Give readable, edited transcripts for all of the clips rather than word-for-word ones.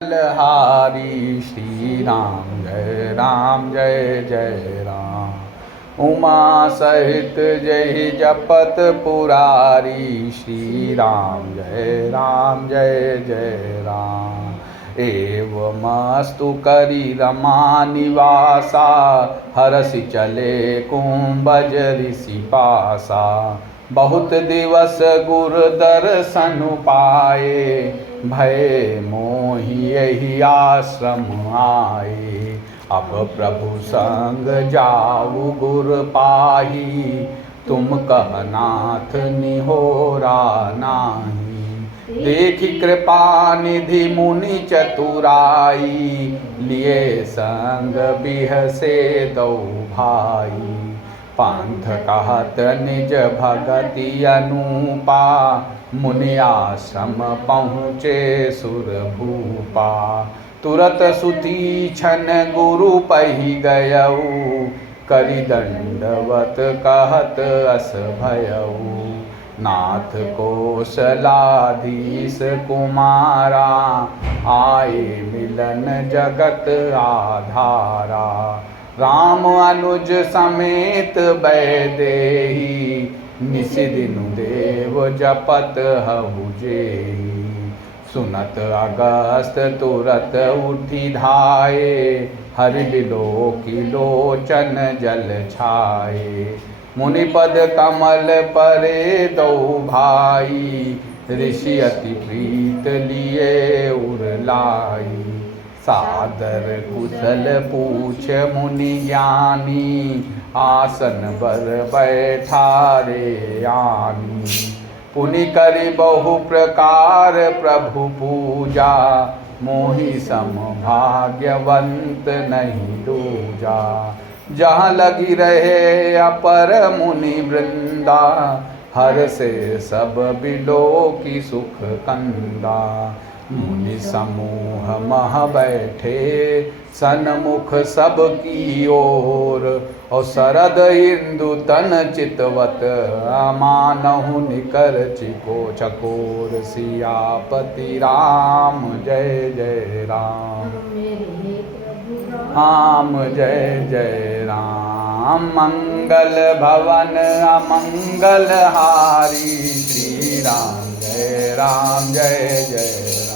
हारी श्री राम जय जय राम। उमा सहित जय जपत पुरारी श्री राम जय जय राम। एवमस्तु करी रमा निवासा हरसि चले कुंभज ऋषि पासा। बहुत दिवस गुर दर्शन पाए भय मोहि यही आश्रम आए। अब प्रभु संग जाऊ गुर पाही तुम कह नाथ निहोरा नाही। देखी कृपा निधि मुनि चतुराई लिए संग बिहसे दो भाई। पंथ कहत निज भगति अनुपा मुनि आश्रम पहुँचे सुर भूपा। तुरत सुतीक्षण गुरु पहि गयऊ करि दंडवत कहत अस भयऊ। नाथ कौशलाधीश कुमारा आए मिलन जगत आधारा। राम अनुज समेत बैदेही निस दिनु देव जपत हहु जेहि। सुनत अगस्त तुरत उठी धाये हरि बिलोकी लोचन जल छाये। मुनिपद कमल परे दो भाई ऋषि अति प्रीत लिए उरलाई। सादर कुशल पूछ मुनि ज्ञानी आसन बर बैठा रे आनी। पुनि करि बहु प्रकार प्रभु पूजा मोहि सम भाग्यवंत नहीं दूजा। जहाँ लगी रहे अपर मुनि वृंदा हर से सब बिलो की सुख कंदा। मुनि समूह मह बैठे सन्मुख सब की ओर और शरद इंदु तन चितवत मानहु निकर चिको चकोर। सियापति राम जय जय राम राम जय जय राम। मंगल भवन अमंगल हारी श्री राम जय जय राम।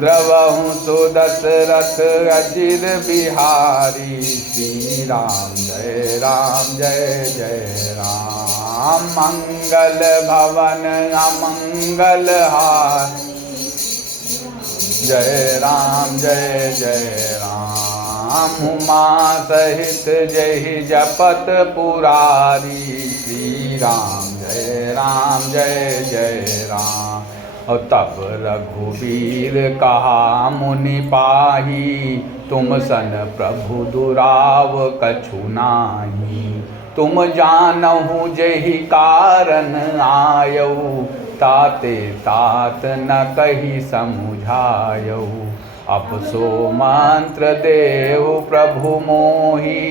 द्रवहु सुदशरथ अजिर बिहारी श्री राम जय जय राम। मंगल भवन अमंगल हारी जय जय राम। उमा सहित जय जपत पुरारी श्री राम जय जय राम। और तब रघुवीर कहा मुनि पाही तुम सन प्रभु दुराव कछु नाही। तुम जानहु जेहि कारण आयऊ ताते तात न कही समुझायऊ। अब सो मंत्र देव प्रभु मोहि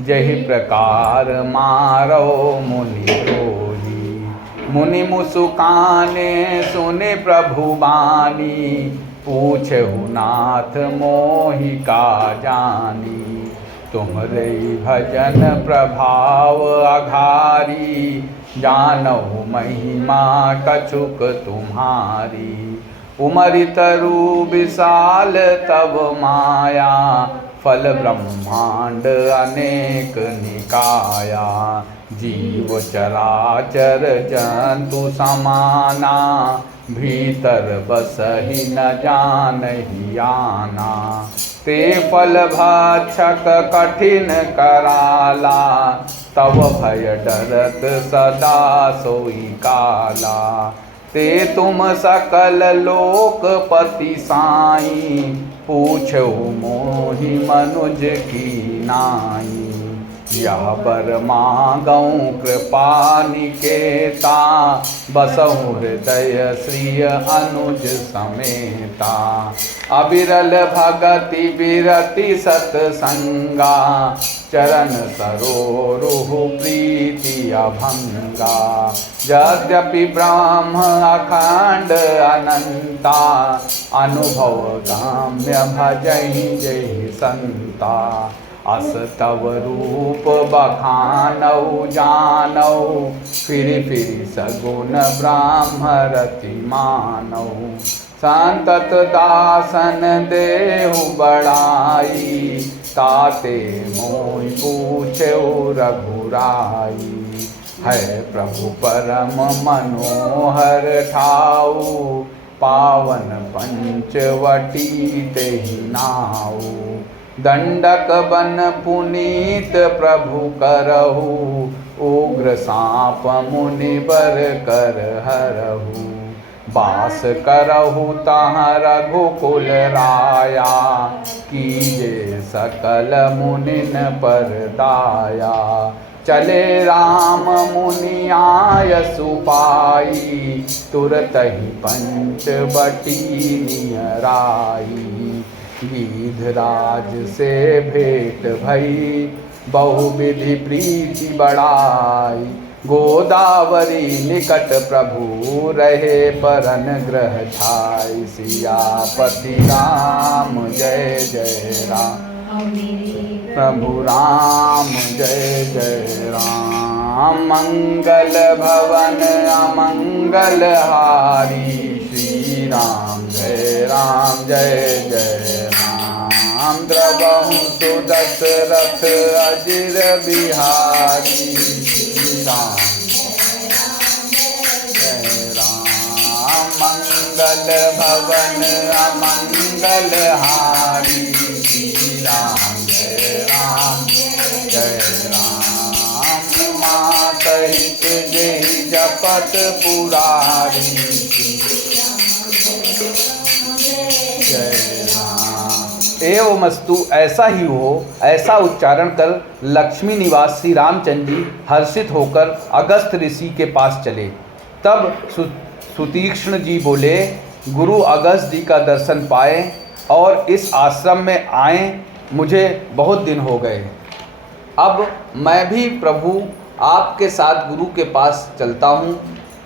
जहि प्रकार मारो मुनि द्रोही। मुनि मुसुकाने सुने प्रभु बानी पूछहु नाथ मोहि का जानी। तुम्हरे भजन प्रभाव अघारी जानहु महिमा कछुक तुम्हारी। उमरि तरु विशाल तब माया फल ब्रह्मांड अनेक निकाया। जीव चराचर जंतु समाना भीतर बसहि न जानहि आना। ते फल भक्षक कठिन कराला तव भय डरत सदा सोई काला। ते तुम सकल लोकपति साई पूछहु मोहि मनुज की नाई। यह बर मांगऊँ कृपा निकेता, बसहु हृदय श्री अनुज समेता। अविरल भगति बिरति सतसंगा, चरण सरोरुह प्रीति अभंगा। यद्यपि ब्रह्म अखंड अनंता, अनुभव गाम्य भजहि जहि संता। अस तव रूप बखानौ जानौ, फिरि फिरि सगुण ब्रह्म रति मानौ। संतत दासन देहु बड़ाई, ताते मोहि पूछेउ रघुराई। है प्रभु परम मनोहर ठाऊ, पावन पंचवटी तेहि नाऊ। दंडक बन पुनीत प्रभु करहु, उग्र साप मुनि बर कर हरहु। बास करहु तहाँ रघुकुल राया, कीजे सकल मुनिन पर दाया। चले राम मुनि आय सुपाई, तुरतहि पंचवटी नियराई। गीधराज से भेंट भई, बहुविधि प्रीति बढ़ाई। गोदावरी निकट प्रभु रहे, पर अनुग्रह छाई। सियापति राम जय जय राम, प्रभु राम जय जय राम। मंगल भवन अमंगल हारी, श्री राम जय जय राम। द्रवहु सुदशरथ अजिर बिहारी, श्री राम जय राम। मंगल भवन अमंगल हारी, श्री राम जय राम। माँ सहित जय जपत पुरारी, जय राम। एवमस्तु ऐसा ही हो, ऐसा उच्चारण कर लक्ष्मी निवास श्री रामचंद्र जी हर्षित होकर अगस्त ऋषि के पास चले। तब सुतीक्ष्ण जी बोले, गुरु अगस्त जी का दर्शन पाए और इस आश्रम में आए मुझे बहुत दिन हो गए। अब मैं भी प्रभु आपके साथ गुरु के पास चलता हूँ।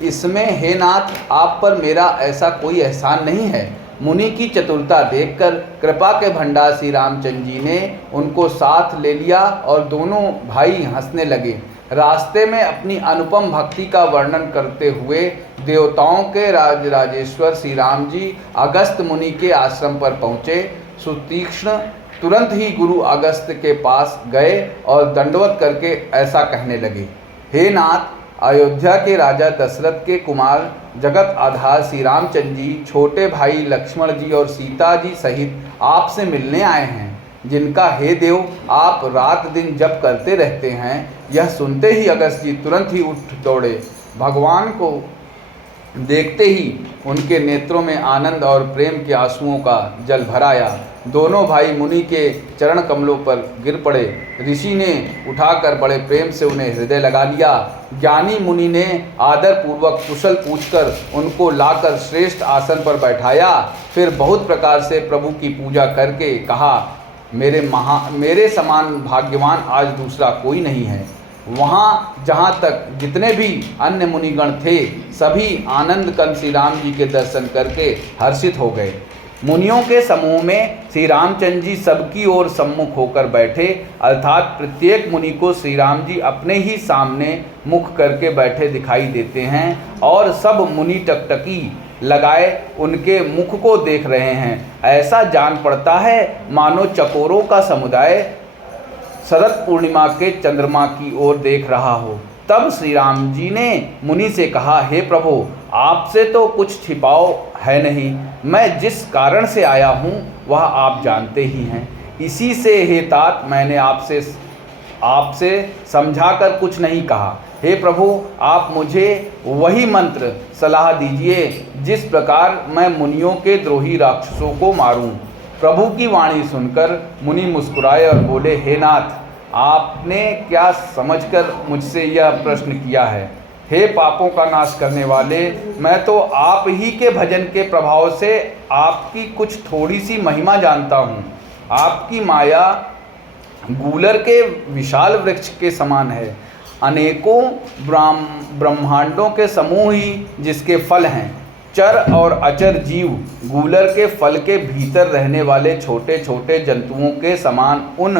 इसमें हे नाथ, आप पर मेरा ऐसा कोई एहसान नहीं है। मुनि की चतुरता देखकर कृपा के भंडार श्री रामचंद्र जी ने उनको साथ ले लिया और दोनों भाई हंसने लगे। रास्ते में अपनी अनुपम भक्ति का वर्णन करते हुए देवताओं के राजराजेश्वर श्री राम जी अगस्त मुनि के आश्रम पर पहुँचे। सुतीक्ष्ण तुरंत ही गुरु अगस्त के पास गए और दंडवत करके ऐसा कहने लगे, हे नाथ, अयोध्या के राजा दशरथ के कुमार जगत आधार श्री रामचंद्र जी छोटे भाई लक्ष्मण जी और सीता जी सहित आपसे मिलने आए हैं, जिनका हे देव आप रात दिन जप करते रहते हैं। यह सुनते ही अगस्त जी तुरंत ही उठ दौड़े। भगवान को देखते ही उनके नेत्रों में आनंद और प्रेम के आंसुओं का जल भर आया। दोनों भाई मुनि के चरण कमलों पर गिर पड़े। ऋषि ने उठाकर बड़े प्रेम से उन्हें हृदय लगा लिया। ज्ञानी मुनि ने आदर पूर्वक कुशल पूछकर उनको लाकर श्रेष्ठ आसन पर बैठाया। फिर बहुत प्रकार से प्रभु की पूजा करके कहा, मेरे समान भाग्यवान आज दूसरा कोई नहीं है। वहाँ जहाँ तक जितने भी अन्य मुनिगण थे, सभी आनंद कंद श्री राम जी के दर्शन करके हर्षित हो गए। मुनियों के समूह में श्री रामचंद्र जी सबकी ओर सम्मुख होकर बैठे, अर्थात प्रत्येक मुनि को श्री राम जी अपने ही सामने मुख करके बैठे दिखाई देते हैं और सब मुनि टकटकी लगाए उनके मुख को देख रहे हैं। ऐसा जान पड़ता है मानो चकोरों का समुदाय शरद पूर्णिमा के चंद्रमा की ओर देख रहा हो। तब श्री राम जी ने मुनि से कहा, हे प्रभु, आपसे तो कुछ छिपाव है नहीं। मैं जिस कारण से आया हूँ वह आप जानते ही हैं। इसी से हे तात मैंने आपसे समझाकर कुछ नहीं कहा। हे प्रभु, आप मुझे वही मंत्र सलाह दीजिए जिस प्रकार मैं मुनियों के द्रोही राक्षसों को मारूं। प्रभु की वाणी सुनकर मुनि मुस्कुराए और बोले, हे नाथ, आपने क्या समझकर मुझसे यह प्रश्न किया है? हे पापों का नाश करने वाले, मैं तो आप ही के भजन के प्रभाव से आपकी कुछ थोड़ी सी महिमा जानता हूँ। आपकी माया गूलर के विशाल वृक्ष के समान है। अनेकों ब्रह्मांडों के समूह ही जिसके फल हैं। चर और अचर जीव गूलर के फल के भीतर रहने वाले छोटे छोटे जंतुओं के समान उन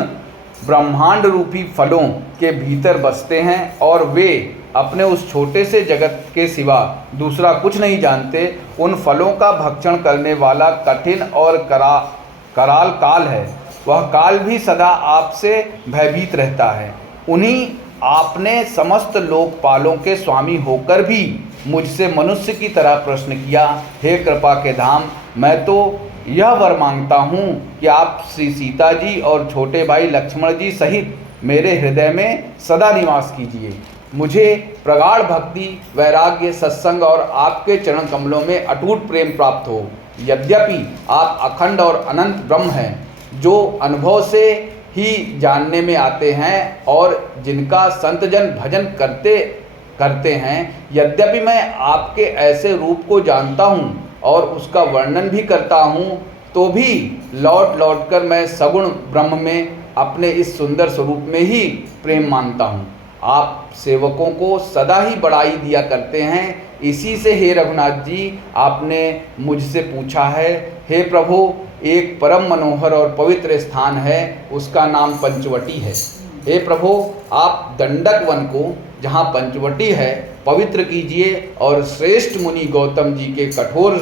ब्रह्मांड रूपी फलों के भीतर बसते हैं और वे अपने उस छोटे से जगत के सिवा दूसरा कुछ नहीं जानते। उन फलों का भक्षण करने वाला कठिन और कराल काल है। वह काल भी सदा आपसे भयभीत रहता है। उन्हीं आपने समस्त लोकपालों के स्वामी होकर भी मुझसे मनुष्य की तरह प्रश्न किया। हे कृपा के धाम, मैं तो यह वर मांगता हूँ कि आप श्री सीता जी और छोटे भाई लक्ष्मण जी सहित मेरे हृदय में सदा निवास कीजिए। मुझे प्रगाढ़ भक्ति, वैराग्य, सत्संग और आपके चरण कमलों में अटूट प्रेम प्राप्त हो। यद्यपि आप अखंड और अनंत ब्रह्म हैं, जो अनुभव से ही जानने में आते हैं और जिनका संतजन भजन करते हैं। यद्यपि मैं आपके ऐसे रूप को जानता हूँ और उसका वर्णन भी करता हूँ, तो भी लौट लौट कर मैं सगुण ब्रह्म में अपने इस सुंदर स्वरूप में ही प्रेम मानता हूँ। आप सेवकों को सदा ही बड़ाई दिया करते हैं। इसी से हे रघुनाथ जी, आपने मुझसे पूछा है। हे प्रभु, एक परम मनोहर और पवित्र स्थान है, उसका नाम पंचवटी है। हे प्रभु, आप दंडक वन को, जहाँ पंचवटी है, पवित्र कीजिए और श्रेष्ठ मुनि गौतम जी के कठोर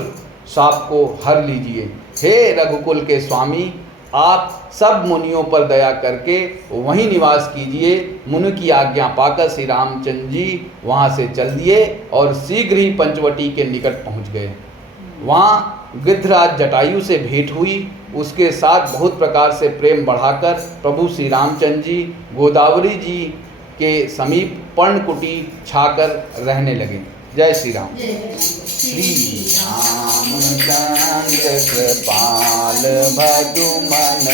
शाप को हर लीजिए। हे रघुकुल के स्वामी, आप सब मुनियों पर दया करके वहीं निवास कीजिए। मुनि की आज्ञा पाकर श्री रामचंद्र जी वहाँ से चल दिए और शीघ्र ही पंचवटी के निकट पहुँच गए। वहाँ गिद्धराज जटायु से भेंट हुई। उसके साथ बहुत प्रकार से प्रेम बढ़ाकर प्रभु श्री रामचंद्र जी गोदावरी जी के समीप पर्णकुटी छाकर रहने लगे। जय श्री राम। श्री रामचंद्र कृपाल भजु मन